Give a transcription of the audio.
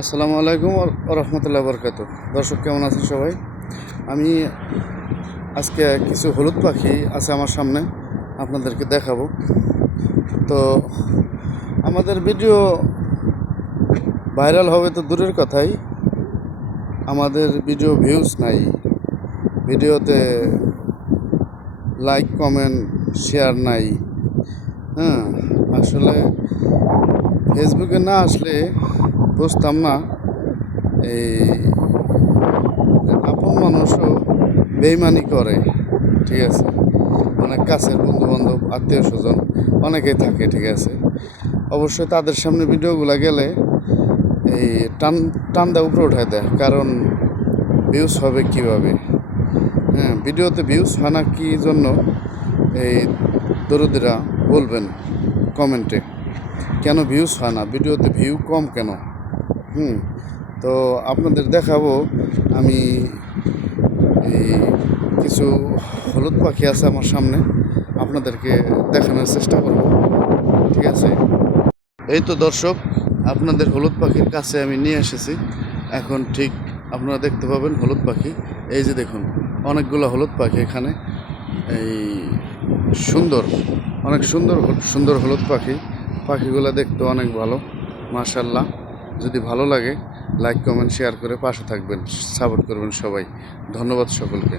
আসসালামু আলাইকুম রহমতুল্লাহ বরকাত। দর্শক কেমন আছেন সবাই? আমি আজকে কিছু হলুদ পাখি আছে আমার সামনে, আপনাদেরকে দেখাবো। তো আমাদের ভিডিও ভাইরাল হবে তো দূরের কথাই, আমাদের ভিডিও ভিউজ নাই, ভিডিওতে লাইক কমেন্ট শেয়ার নাই। হ্যাঁ, আসলে ফেসবুকে না আসলে বুঝতাম না এই আপন মানুষও বেইমানি করে। ঠিক আছে, অনেক কাছের বন্ধু বান্ধব আত্মীয় স্বজন অনেকেই থাকে। ঠিক আছে, অবশ্যই তাদের সামনে ভিডিওগুলো গেলে এই টান দেয়, উপরে উঠায় দেয়, কারণ ভিউজ হবে কিভাবে। হ্যাঁ, ভিডিওতে ভিউজ হয় না কি জন্য, এই দরদিরা বলবেন কমেন্টে কেন ভিউজ হয় না, ভিডিওতে ভিউ কম কেন। তো আপনাদের দেখাবো আমি এই কিছু হলুদ পাখি আছে আমার সামনে, আপনাদেরকে দেখানোর চেষ্টা করব। ঠিক আছে, এই তো দর্শক, আপনাদের হলুদ পাখির কাছে আমি নিয়ে এসেছি। এখন ঠিক আপনারা দেখতে পাবেন হলুদ পাখি। এই যে দেখুন, অনেকগুলো হলুদ পাখি এখানে। এই সুন্দর, অনেক সুন্দর সুন্দর হলুদ পাখি। পাখিগুলো দেখতে অনেক ভালো, মাশাআল্লাহ। যদি ভালো লাগে লাইক কমেন্ট শেয়ার করে পাশে থাকবেন, সাপোর্ট করবেন সবাই। ধন্যবাদ সকলকে।